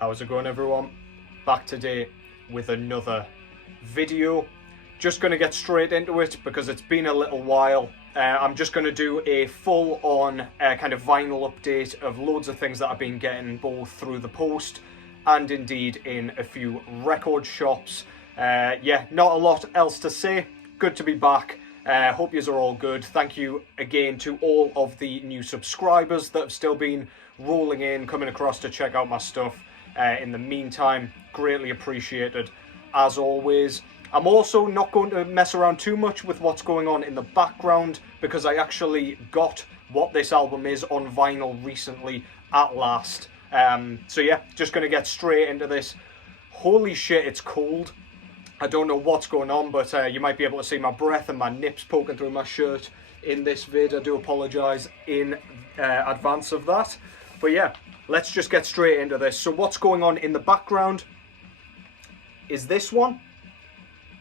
How's it going, everyone? Back today with another video. Just going to get straight into it because it's been a little while. I'm just going to do a full-on kind of vinyl update of loads of things that I've been getting both through the post and indeed in a few record shops. Yeah, not a lot else to say. Good to be back. Hope yous are all good. Thank you again to all of the new subscribers that have still been rolling in, coming across to check out my stuff. In the meantime, greatly appreciated as always. I'm also not going to mess around too much with what's going on in the background because I actually got what this album is on vinyl recently at last. So yeah, just going to get straight into this. Holy shit, it's cold. I don't know what's going on, but you might be able to see my breath and my nips poking through my shirt in this vid. I do apologise in advance of that. But yeah, let's just get straight into this. So what's going on in the background is this one.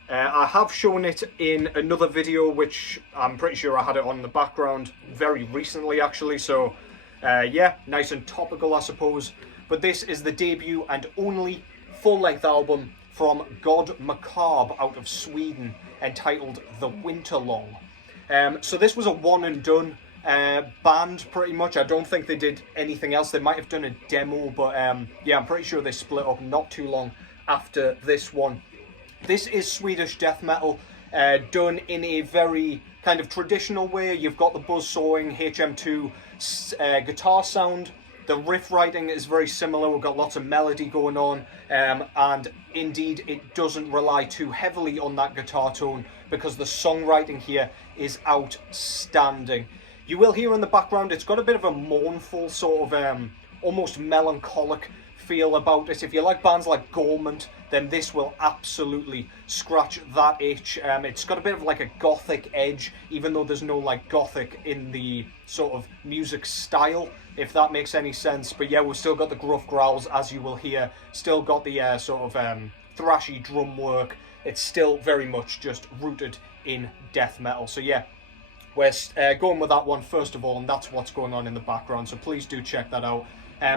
I have shown it in another video, which I'm pretty sure I had it on in the background very recently actually. So yeah, nice and topical I suppose. But this is the debut and only full-length album from Macabre out of Sweden, entitled The Winterlong. So this was a one and done band pretty much. I don't think they did anything else. They might have done a demo, but yeah, I'm pretty sure they split up not too long after this one. This is Swedish death metal, done in a very kind of traditional way. You've got the buzzsawing HM2 guitar sound. The riff writing is very similar. We've got lots of melody going on, and indeed it doesn't rely too heavily on that guitar tone because the songwriting here is outstanding. You will hear in the background it's got a bit of a mournful sort of almost melancholic feel about it. If you like bands like Gormant, then this will absolutely scratch that itch. It's got a bit of like a gothic edge, even though there's no like gothic in the sort of music style, if that makes any sense. But yeah, we've still got the gruff growls, as you will hear, still got the sort of thrashy drum work. It's still very much just rooted in death metal. So yeah, we're going with that one first of all, and that's what's going on in the background, so please do check that out.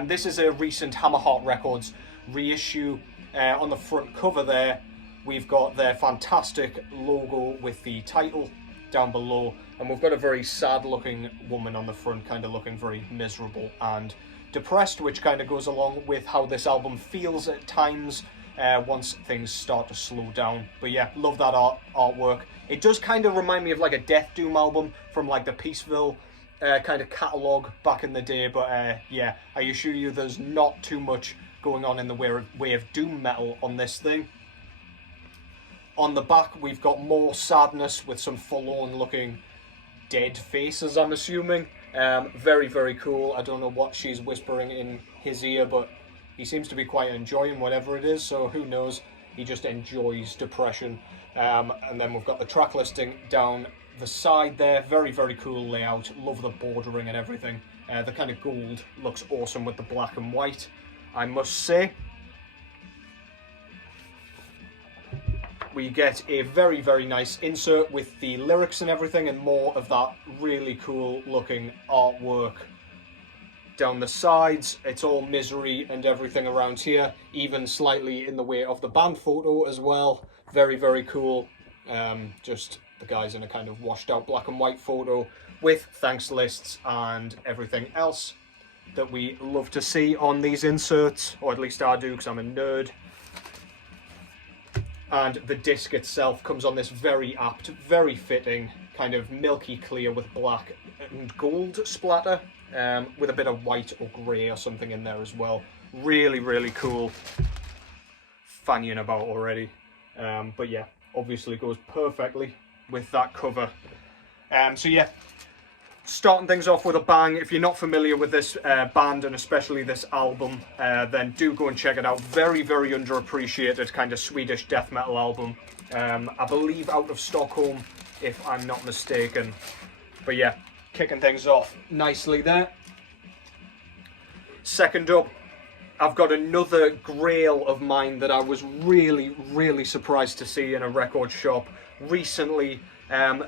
This is a recent Hammerheart Records reissue. On the front cover there, we've got their fantastic logo with the title down below, and we've got a very sad looking woman on the front, kind of looking very miserable and depressed, which kind of goes along with how this album feels at times once things start to slow down. But yeah, love that artwork. It does kind of remind me of like a Death Doom album from like the Peaceville kind of catalogue back in the day, but yeah, I assure you there's not too much going on in the way of doom metal on this thing. On the back we've got more sadness with some forlorn looking dead faces, I'm assuming. Very, very cool. I don't know what she's whispering in his ear, but he seems to be quite enjoying whatever it is, so who knows, he just enjoys depression. And then we've got the track listing down the side there. Very, very cool layout. Love the bordering and everything. The kind of gold looks awesome with the black and white, I must say. We get a very, very nice insert with the lyrics and everything, and more of that really cool looking artwork down the sides. It's all misery and everything around here, even slightly in the way of the band photo as well. Very, very cool. Just the guys in a kind of washed out black and white photo with thanks lists and everything else that we love to see on these inserts, or at least I do because I'm a nerd. And the disc itself comes on this very apt, very fitting, kind of milky clear with black and gold splatter, with a bit of white or grey or something in there as well. Really, really cool. Fanning about already. But yeah, obviously goes perfectly with that cover. So yeah, starting things off with a bang. If you're not familiar with this band and especially this album, then do go and check it out. Very, very underappreciated kind of Swedish death metal album. I believe out of Stockholm, if I'm not mistaken. But yeah, kicking things off nicely there. Second up, I've got another grail of mine that I was really, really surprised to see in a record shop recently.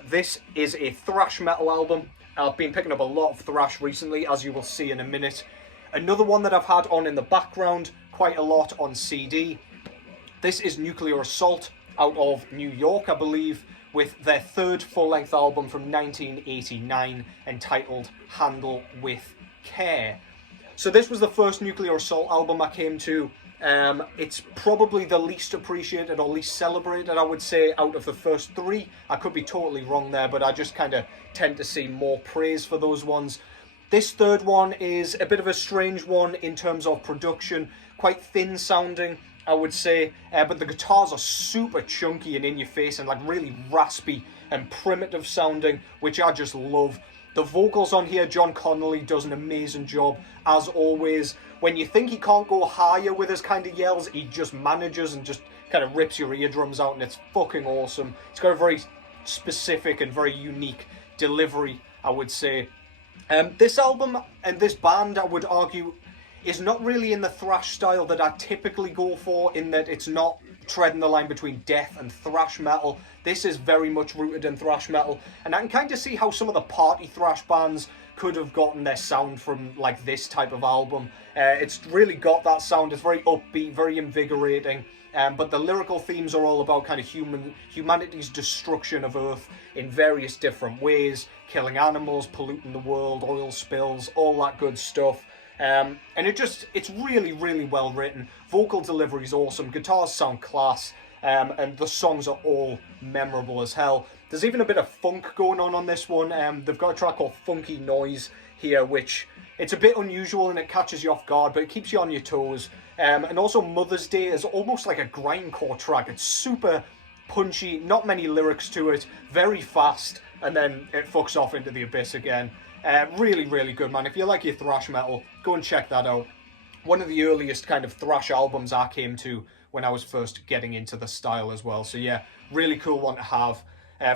This is a thrash metal album. I've been picking up a lot of thrash recently, as you will see in a minute. Another one that I've had on in the background quite a lot on CD. This is Nuclear Assault out of New York, I believe, with their third full-length album from 1989 entitled Handle with Care. So this was the first Nuclear Assault album I came to. It's probably the least appreciated or least celebrated, I would say, out of the first three. I could be totally wrong there, but I just kind of tend to see more praise for those ones. This third one is a bit of a strange one in terms of production, quite thin sounding, I would say, but the guitars are super chunky and in your face and like really raspy and primitive sounding, which I just love. The vocals on here, John Connolly does an amazing job, as always. When you think he can't go higher with his kind of yells, he just manages and just kind of rips your eardrums out, and it's fucking awesome. It's got a very specific and very unique delivery, I would say. This album and this band, I would argue, is not really in the thrash style that I typically go for, in that it's not treading the line between death and thrash metal. This is very much rooted in thrash metal, and I can kind of see how some of the party thrash bands could have gotten their sound from like this type of album. It's really got that sound. It's very upbeat, very invigorating, but the lyrical themes are all about kind of humanity's destruction of Earth in various different ways, killing animals, polluting the world, oil spills, all that good stuff. And it's really, really well written. Vocal delivery is awesome. Guitars sound class. And the songs are all memorable as hell. There's even a bit of funk going on this one. They've got a track called Funky Noise here, which it's a bit unusual and it catches you off guard, but it keeps you on your toes. And also Mother's Day is almost like a grindcore track. It's super punchy, not many lyrics to it, very fast, and then it fucks off into the abyss again. Really, really good, man. If you like your thrash metal, go and check that out. One of the earliest kind of thrash albums I came to when I was first getting into the style as well. So yeah, really cool one to have.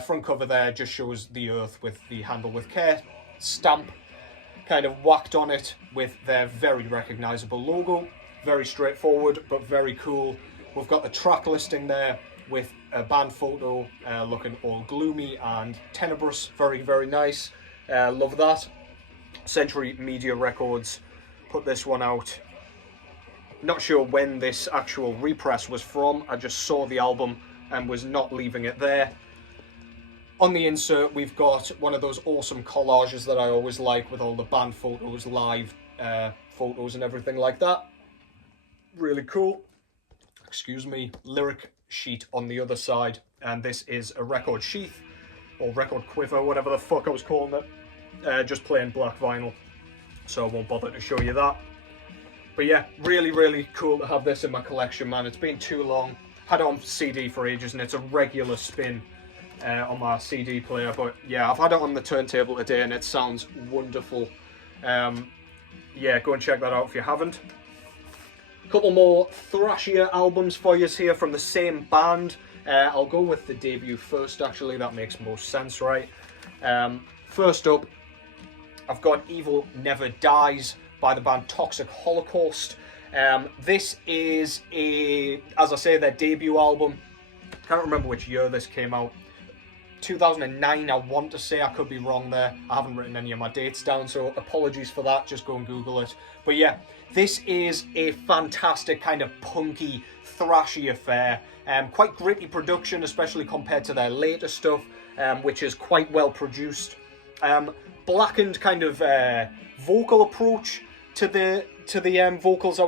Front cover there just shows the Earth with the Handle with Care stamp kind of whacked on it with their very recognisable logo. Very straightforward, but very cool. We've got the track listing there with a band photo looking all gloomy and tenebrous. Very, very nice. Love that. Century Media Records put this one out. Not sure when this actual repress was from. I just saw the album and was not leaving it there. On the insert, we've got one of those awesome collages that I always like with all the band photos, live photos and everything like that. Really cool. Excuse me. Lyric sheet on the other side. And this is a record sheath or record quiver, whatever the fuck I was calling it. Just plain black vinyl. So I won't bother to show you that. But yeah, really, really cool to have this in my collection, man. It's been too long. Had it on CD for ages, and it's a regular spin on my CD player. But yeah, I've had it on the turntable today, and it sounds wonderful. Yeah, go and check that out if you haven't. A couple more thrashier albums for you here from the same band. I'll go with the debut first, actually. That makes most sense, right? First up, I've got Evil Never Dies by the band Toxic Holocaust. This is as I say, their debut album. Can't remember which year this came out. 2009, I want to say. I could be wrong there. I haven't written any of my dates down, so apologies for that. Just go and Google it. But yeah, this is a fantastic kind of punky, thrashy affair. Quite gritty production, especially compared to their later stuff, which is quite well produced. Blackened kind of vocal approach to the vocals.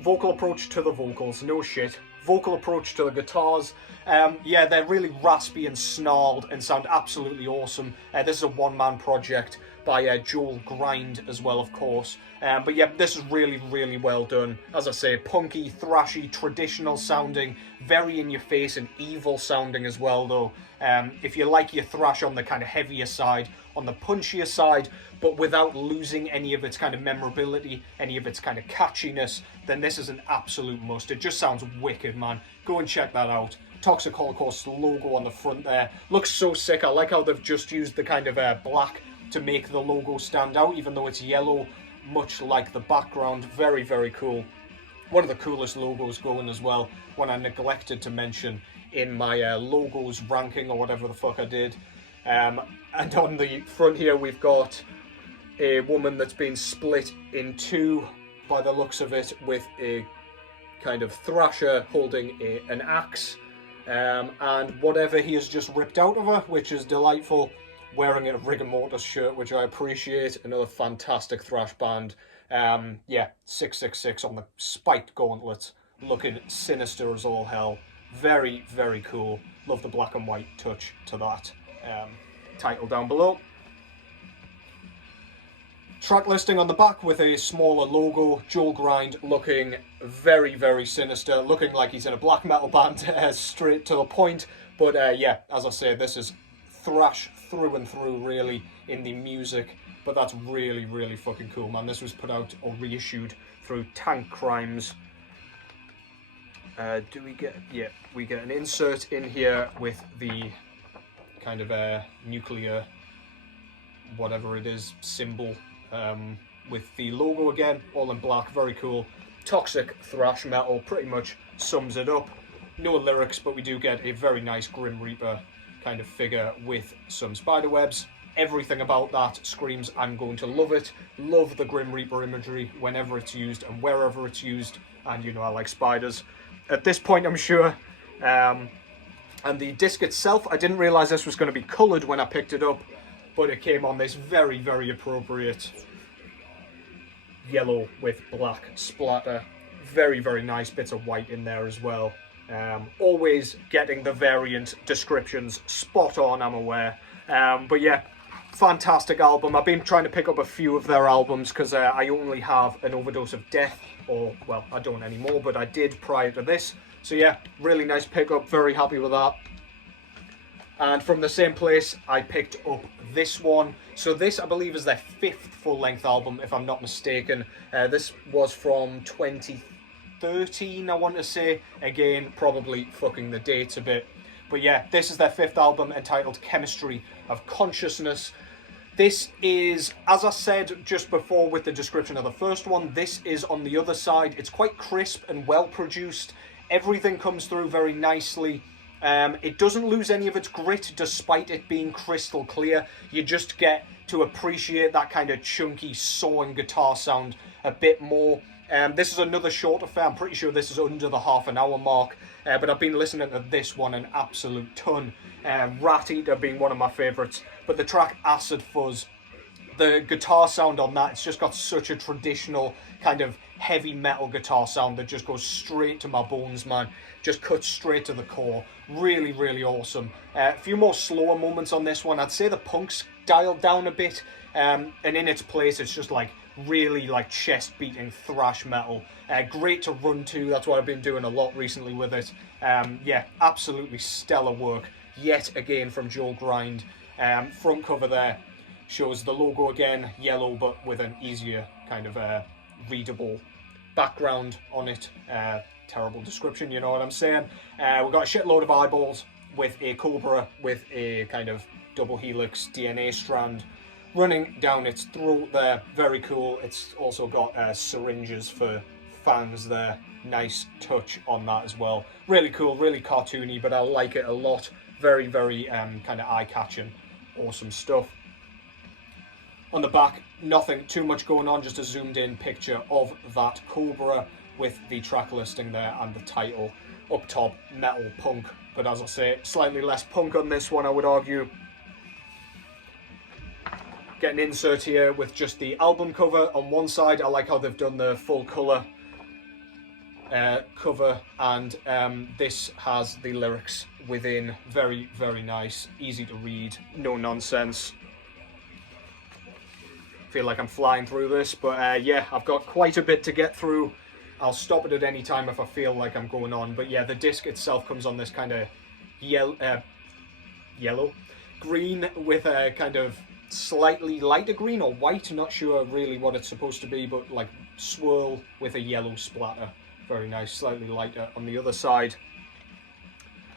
Vocal approach to the vocals. No shit. Vocal approach to the guitars. Yeah, they're really raspy and snarled and sound absolutely awesome. This is a one-man project by Joel Grind as well, of course. But yeah, this is really, really well done. As I say, punky, thrashy, traditional sounding, very in your face and evil sounding as well, though. If you like your thrash on the kind of heavier side, on the punchier side, but without losing any of its kind of memorability, any of its kind of catchiness, then this is an absolute must. It just sounds wicked, man. Go and check that out. Toxic Holocaust logo on the front there. Looks so sick. I like how they've just used the kind of black to make the logo stand out, even though it's yellow, much like the background. Very, very cool. One of the coolest logos going as well, one I neglected to mention in my logos ranking or whatever the fuck I did. And on the front here, we've got a woman that's been split in two by the looks of it, with a kind of thrasher holding an axe, and whatever he has just ripped out of her, which is delightful, wearing a rigor mortis shirt, which I appreciate. Another fantastic thrash band. Yeah, 666 on the spiked gauntlets, looking sinister as all hell. Very, very cool. Love the black and white touch to that. Title down below. Track listing on the back with a smaller logo. Joel Grind looking very, very sinister. Looking like he's in a black metal band, straight to the point. But yeah, as I say, this is thrash through and through, really, in the music. But that's really, really fucking cool, man. This was put out or reissued through Tank Crimes. Do we get... Yeah, we get an insert in here with the kind of nuclear, whatever it is, symbol, with the logo again, all in black, very cool. Toxic thrash metal pretty much sums it up. No lyrics, but we do get a very nice Grim Reaper kind of figure with some spider webs. Everything about that screams I'm going to love it. Love the Grim Reaper imagery whenever it's used and wherever it's used. And you know I like spiders. At this point, I'm sure. And the disc itself, I didn't realise this was going to be coloured when I picked it up, but it came on this very, very appropriate yellow with black splatter. Very, very nice bits of white in there as well. Always getting the variant descriptions spot on, I'm aware. But yeah, fantastic album. I've been trying to pick up a few of their albums because I only have an Overdose of Death, or, well, I don't anymore, but I did prior to this. So yeah, really nice pickup, very happy with that. And from the same place, I picked up this one. So this, I believe, is their 5th full-length album, if I'm not mistaken. This was from 2013, I want to say. Again, probably fucking the dates a bit. But yeah, this is their 5th album, entitled Chemistry of Consciousness. This is, as I said just before with the description of the first one, this is on the other side. It's quite crisp and well produced. Everything comes through very nicely. It doesn't lose any of its grit despite it being crystal clear. You just get to appreciate that kind of chunky sawing guitar sound a bit more. This is another short affair. I'm pretty sure this is under the half-an-hour mark. But I've been listening to this one an absolute ton. Rat Eater being one of my favourites. But the track Acid Fuzz, the guitar sound on that, it's just got such a traditional kind of heavy metal guitar sound that just goes straight to my bones, man. Just cuts straight to the core. Really, really awesome. A few more slower moments on this one. I'd say the punk's dialed down a bit. And in its place, it's just like really like chest-beating thrash metal. Great to run to. That's what I've been doing a lot recently with it. Yeah, absolutely stellar work. Yet again from Joel Grind. Front cover there shows the logo again, yellow, but with an easier kind of readable background on it. Terrible description, you know what I'm saying. We've got a shitload of eyeballs with a cobra with a kind of double helix DNA strand running down its throat there. Very cool. It's also got syringes for fans there. Nice touch on that as well. Really cool, really cartoony, but I like it a lot. Very, very kind of eye-catching. Awesome stuff. On the back, nothing too much going on, just a zoomed in picture of that cobra with the track listing there and the title. Up top, metal punk, but as I say, slightly less punk on this one, I would argue. Get an insert here with just the album cover on one side. I like how they've done the full colour cover, and this has the lyrics within. Very, very nice, easy to read, no nonsense. Feel like I'm flying through this, but yeah, I've got quite a bit to get through. I'll stop it at any time if I feel like I'm going on, but yeah, the disc itself comes on this kind of yellow, green with a kind of slightly lighter green or white, not sure really what it's supposed to be, but like swirl with a yellow splatter. Very nice, slightly lighter on the other side.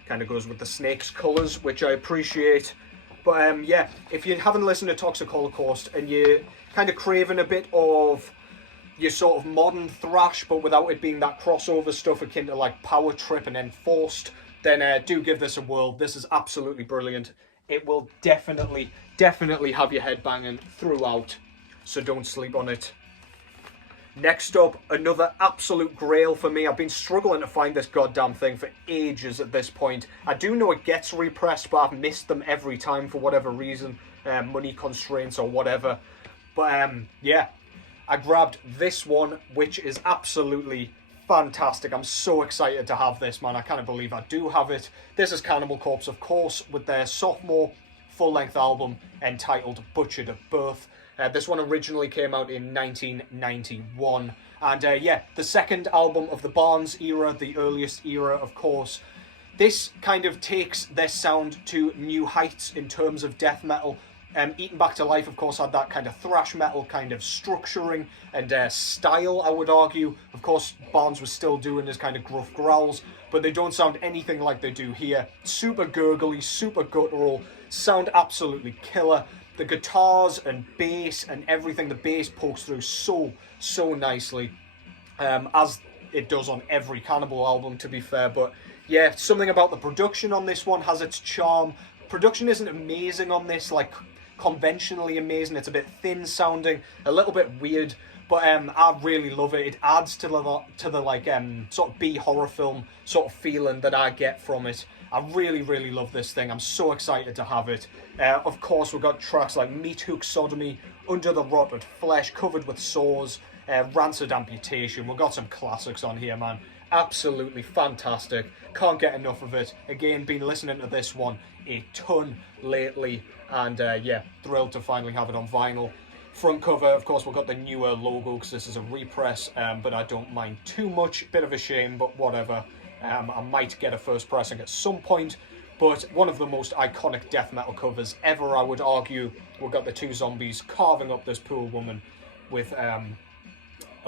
Kind of goes with the snake's colours, which I appreciate. But yeah, if you haven't listened to Toxic Holocaust and you're kind of craving a bit of your sort of modern thrash, but without it being that crossover stuff akin to like Power Trip and Enforced, then do give this a whirl. This is absolutely brilliant. It will definitely have your head banging throughout, so don't sleep on it. Next up, another absolute grail for me. I've been struggling to find this goddamn thing for ages at this point. I do know it gets repressed, but I've missed them every time for whatever reason. Money constraints or whatever. But yeah, I grabbed this one, which is absolutely fantastic. I'm so excited to have this, man. I can't believe I do have it. This is Cannibal Corpse, of course, with their sophomore full-length album entitled Butchered at Birth. This one originally came out in 1991. And yeah, the second album of the Barnes era, the earliest era, of course. This kind of takes their sound to new heights in terms of death metal. Eaten Back to Life, of course, had that kind of thrash metal kind of structuring and style, I would argue. Of course, Barnes was still doing his kind of gruff growls, but they don't sound anything like they do here. Super gurgly, super guttural, sound absolutely killer. The guitars and bass and everything, the bass pokes through so nicely, as it does on every Cannibal album, to be fair. But yeah, something about the production on this one has its charm. Production isn't amazing on this, like conventionally amazing. It's a bit thin sounding, a little bit weird, but I really love it. It adds to the like sort of B horror film sort of feeling that I get from it. I really love this thing. I'm so excited to have it. Of course, we've got tracks like Meat Hook Sodomy, Under the Rotted Flesh, Covered with Sores, Rancid Amputation. We've got some classics on here, man. Absolutely fantastic. Can't get enough of it. Again, been listening to this one a ton lately, and yeah, thrilled to finally have it on vinyl. Front cover, of course, we've got the newer logo because this is a repress, but I don't mind too much. Bit of a shame, but whatever. I might get a first pressing at some point, but one of the most iconic death metal covers ever, I would argue. We've got the two zombies carving up this poor woman with a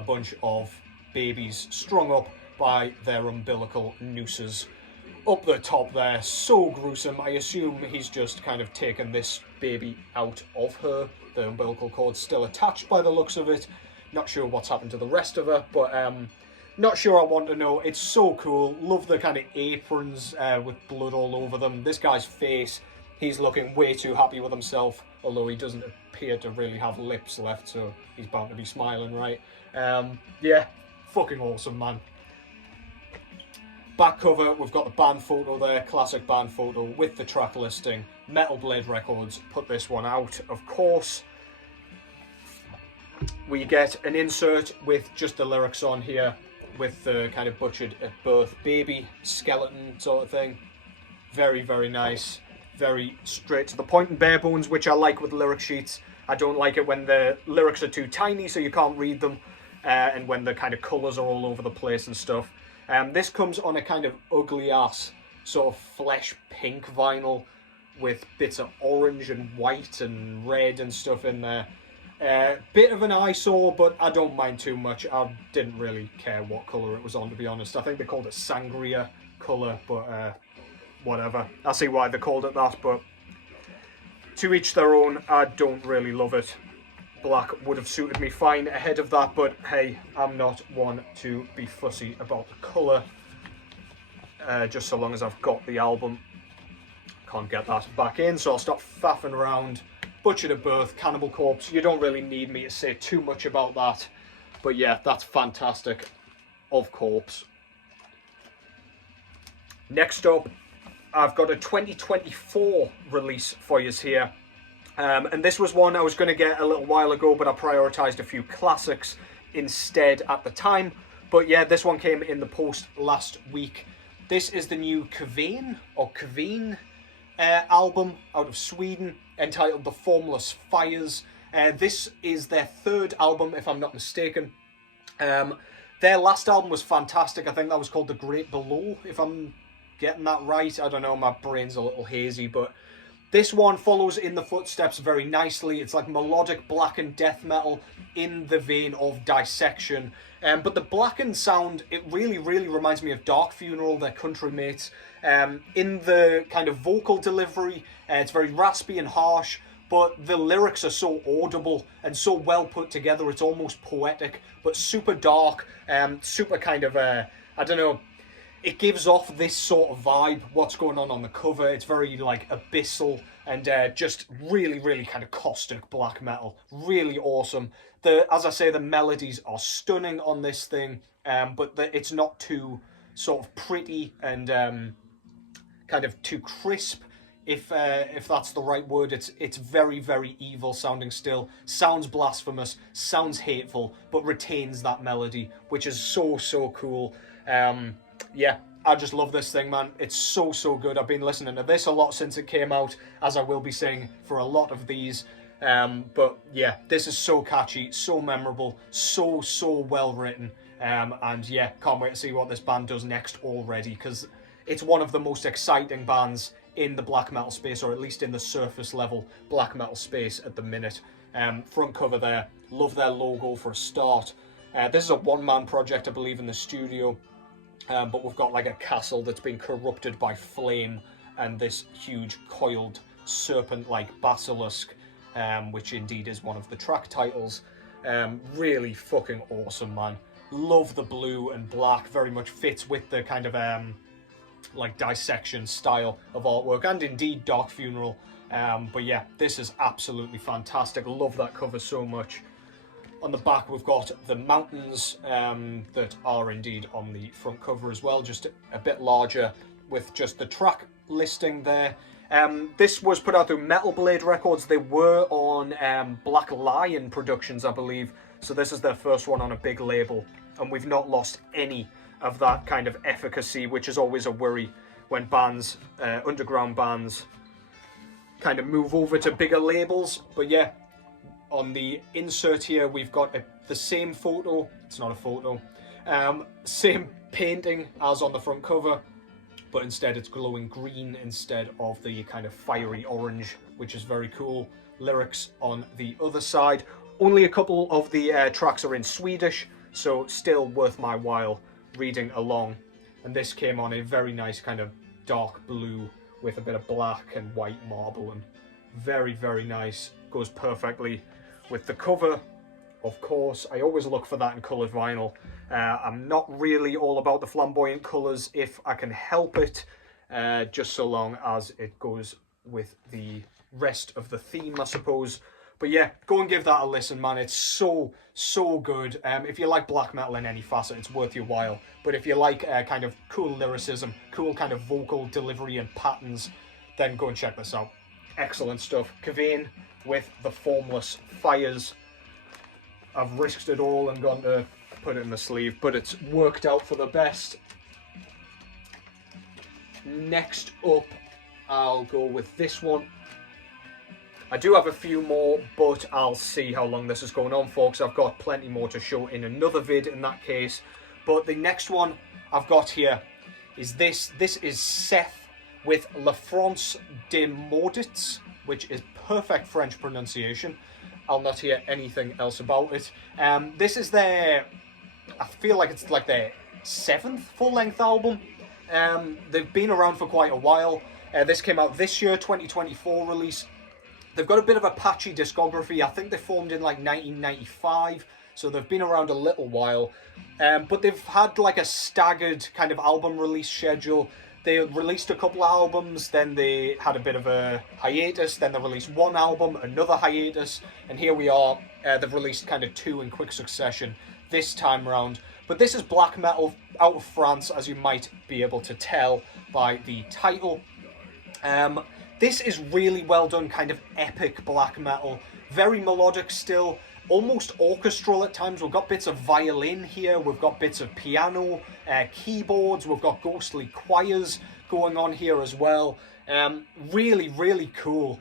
bunch of babies strung up by their umbilical nooses up the top there. So gruesome. I assume he's just kind of taken this baby out of her. The umbilical cord's still attached by the looks of it. Not sure what's happened to the rest of her, but not sure I want to know. It's so cool. Love the kind of aprons with blood all over them. This guy's face, he's looking way too happy with himself, although he doesn't appear to really have lips left, so he's bound to be smiling, right? Yeah, fucking awesome, man. Back cover, we've got the band photo there, classic band photo with the track listing. Metal Blade Records put this one out, of course. We get an insert with just the lyrics on here, with the kind of butchered at birth baby skeleton sort of thing. Very nice, very straight to the point and bare bones, which I like with lyric sheets. I don't like it when the lyrics are too tiny so you can't read them, and when the kind of colours are all over the place and stuff. This comes on a kind of ugly ass sort of flesh pink vinyl with bits of orange and white and red and stuff in there. Bit of an eyesore, but I don't mind too much. I didn't really care what colour it was on, to be honest. I think they called it Sangria colour, but whatever. I see why they called it that, but to each their own. I don't really love it. Black would have suited me fine ahead of that, but hey, I'm not one to be fussy about the colour. Just so long as I've got the album. Can't get that back in, so I'll stop faffing around. Butchered at Birth, Cannibal Corpse. You don't really need me to say too much about that, but yeah, that's fantastic, of course. Next up, I've got a 2024 release for you here. And this was one I was going to get a little while ago, but I prioritised a few classics instead at the time. But yeah, this one came in the post last week. This is the new Kvaen, or Kavine, album out of Sweden, entitled The Formless Fires. This is their third album, if I'm not mistaken. Their last album was fantastic. I think that was called The Great Below, if I'm getting that right. I don't know, my brain's a little hazy, but this one follows in the footsteps very nicely. It's like melodic blackened death metal in the vein of Dissection. But the blackened sound, it really reminds me of Dark Funeral, their country mates. In the kind of vocal delivery, it's very raspy and harsh, but the lyrics are so audible and so well put together. It's almost poetic, but super dark, super kind of, I don't know, it gives off this sort of vibe, what's going on the cover. It's very, like, abyssal and just really kind of caustic black metal. Really awesome. As I say, the melodies are stunning on this thing, but it's not too sort of pretty and kind of too crisp, if that's the right word. It's very, very evil sounding still. Sounds blasphemous, sounds hateful, but retains that melody, which is so, so cool. Yeah, I just love this thing, man. It's so, so good. I've been listening to this a lot since it came out, as I will be saying for a lot of these. But yeah, this is so catchy, so memorable, so, so well written. And yeah, can't wait to see what this band does next already, because it's one of the most exciting bands in the black metal space, or at least in the surface level black metal space at the minute. Front cover there, love their logo for a start. This is a one-man project, I believe, in the studio, but we've got like a castle that's been corrupted by flame, and this huge coiled serpent-like basilisk, which indeed is one of the track titles. Really fucking awesome, man. Love the blue and black, very much fits with the kind of like dissection style of artwork, and indeed Dark Funeral. But yeah, this is absolutely fantastic. Love that cover so much. On the back we've got the mountains that are indeed on the front cover as well, just a bit larger with just the track listing there. This was put out through Metal Blade Records. They were on Black Lion Productions, I believe, so this is their first one on a big label, and we've not lost any of that kind of efficacy, which is always a worry when bands, underground bands, kind of move over to bigger labels. But yeah, on the insert here we've got the same photo, it's not a photo, same painting as on the front cover, but instead it's glowing green instead of the kind of fiery orange, which is very cool. Lyrics on the other side. Only a couple of the tracks are in Swedish, so still worth my while reading along. And this came on a very nice kind of dark blue with a bit of black and white marble, and very, very nice. Goes perfectly with the cover, of course. I always look for that in coloured vinyl. I'm not really all about the flamboyant colours if I can help it, just so long as it goes with the rest of the theme, I suppose. But yeah, go and give that a listen, man. It's so, so good. If you like black metal in any facet, it's worth your while. But if you like kind of cool lyricism, cool kind of vocal delivery and patterns, then go and check this out. Excellent stuff. Kvaen with the Formless Fires. I've risked it all and gone to put it in the sleeve, but it's worked out for the best. Next up, I'll go with this one. I do have a few more, but I'll see how long this is going on for, because I've got plenty more to show in another vid in that case. But the next one I've got here is this. This is Seth with La France des Maudits, which is perfect French pronunciation. I'll not hear anything else about it. This is their, I feel like it's like their 7th full-length album. They've been around for quite a while. This came out this year, 2024 release. They've got a bit of a patchy discography. I think they formed in like 1995, so they've been around a little while. But they've had like a staggered kind of album release schedule. They released a couple of albums, then they had a bit of a hiatus, then they released one album, another hiatus, and here we are. They've released kind of 2 in quick succession this time round. But this is black metal out of France, as you might be able to tell by the title. This is really well done, kind of epic black metal. Very melodic still, almost orchestral at times. We've got bits of violin here, we've got bits of piano, keyboards, we've got ghostly choirs going on here as well. Really, really cool.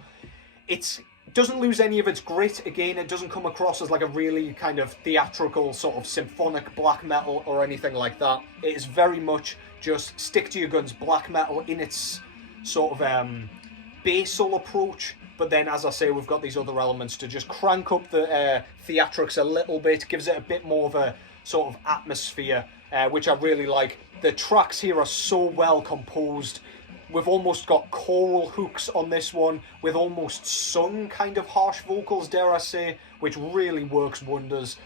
It doesn't lose any of its grit. Again, it doesn't come across as like a really kind of theatrical sort of symphonic black metal or anything like that. It is very much just stick to your guns black metal in its sort of basal approach, but then, as I say, we've got these other elements to just crank up the theatrics a little bit, gives it a bit more of a sort of atmosphere, which I really like. The tracks here are so well composed. We've almost got choral hooks on this one, with almost sung kind of harsh vocals, dare I say, which really works wonders.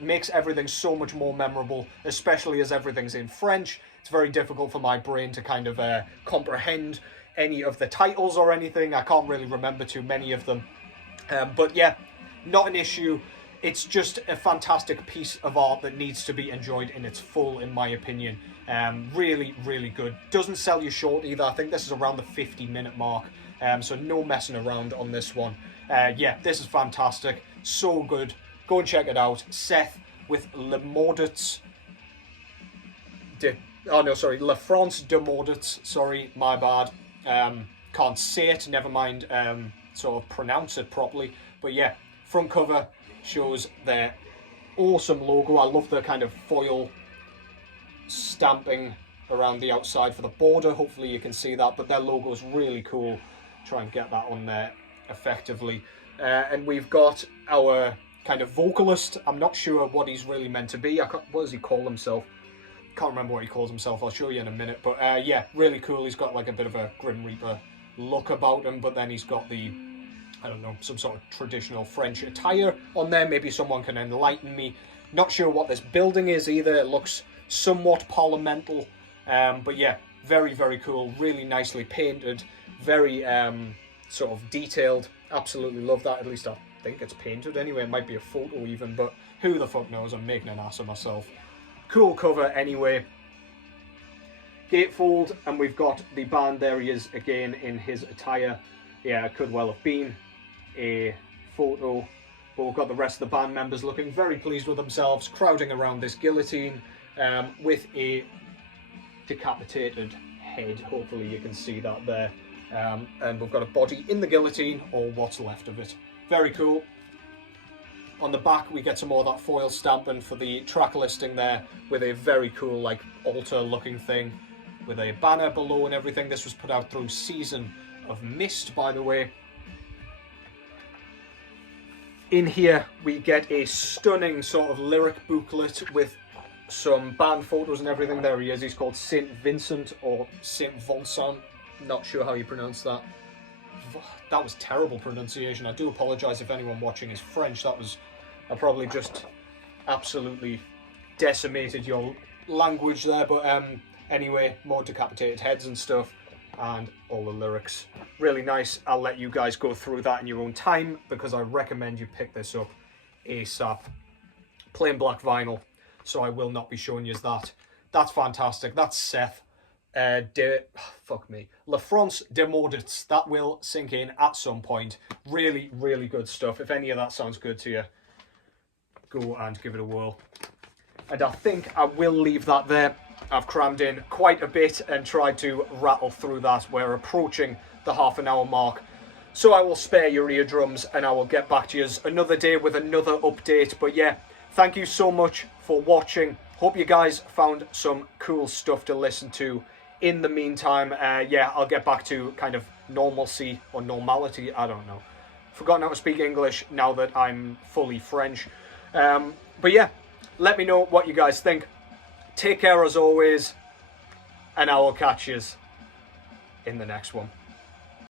Makes everything so much more memorable, especially as everything's in French. It's very difficult for my brain to kind of comprehend any of the titles or anything. I can't really remember too many of them. But yeah, not an issue. it's just a fantastic piece of art that needs to be enjoyed in its full, in my opinion. Really, really good. Doesn't sell you short either. I think this is around the 50-minute mark, so no messing around on this one. Yeah, this is fantastic. So good. Go and check it out. Seth with Le Maudits. La France de Maudits. Sorry, my bad. Can't say it, never mind sort of pronounce it properly. But yeah, front cover shows their awesome logo. I love the kind of foil stamping around the outside for the border. Hopefully you can see that, but their logo is really cool. Try and get that on there effectively. And we've got our kind of vocalist. I'm not sure what he's really meant to be. What does he call himself? Can't remember what he calls himself. I'll show you in a minute. But yeah, really cool. He's got like a bit of a Grim Reaper look about him, but then he's got the, I don't know, some sort of traditional French attire on there. Maybe someone can enlighten me. Not sure what this building is either. It looks somewhat parliamental. But yeah, very, very cool. Really nicely painted. Very sort of detailed. Absolutely love that. At least I think it's painted anyway. It might be a photo even, but who the fuck knows? I'm making an ass of myself. Cool cover anyway. Gatefold, and we've got the band. There he is again in his attire. Yeah, it could well have been a photo, but we've got the rest of the band members looking very pleased with themselves, crowding around this guillotine with a decapitated head. Hopefully you can see that there. And we've got a body in the guillotine, or what's left of it. Very cool. On the back we get some more of that foil stamping for the track listing there, with a very cool like altar looking thing with a banner below and everything. This was put out through Season of Mist, by the way. In here we get a stunning sort of lyric booklet with some band photos and everything. There he is. He's called Saint Vincent or Saint Vincent. Not sure how you pronounce that. That was terrible pronunciation. I do apologise if anyone watching is French. I probably just absolutely decimated your language there. But anyway, more decapitated heads and stuff, and all the lyrics. Really nice. I'll let you guys go through that in your own time, because I recommend you pick this up ASAP. Plain black vinyl, so I will not be showing you that. That's fantastic. That's Seth. La France de Maudits. That will sink in at some point. Really, really good stuff. If any of that sounds good to you, go and give it a whirl. And I think I will leave that there. I've crammed in quite a bit and tried to rattle through that. We're approaching the half-an-hour mark, so I will spare your eardrums and I will get back to you another day with another update. But yeah, thank you so much for watching. Hope you guys found some cool stuff to listen to. In the meantime, yeah, I'll get back to kind of normalcy or normality. I don't know. Forgotten how to speak English now that I'm fully French. But yeah, let me know what you guys think. Take care as always, and I will catch you in the next one.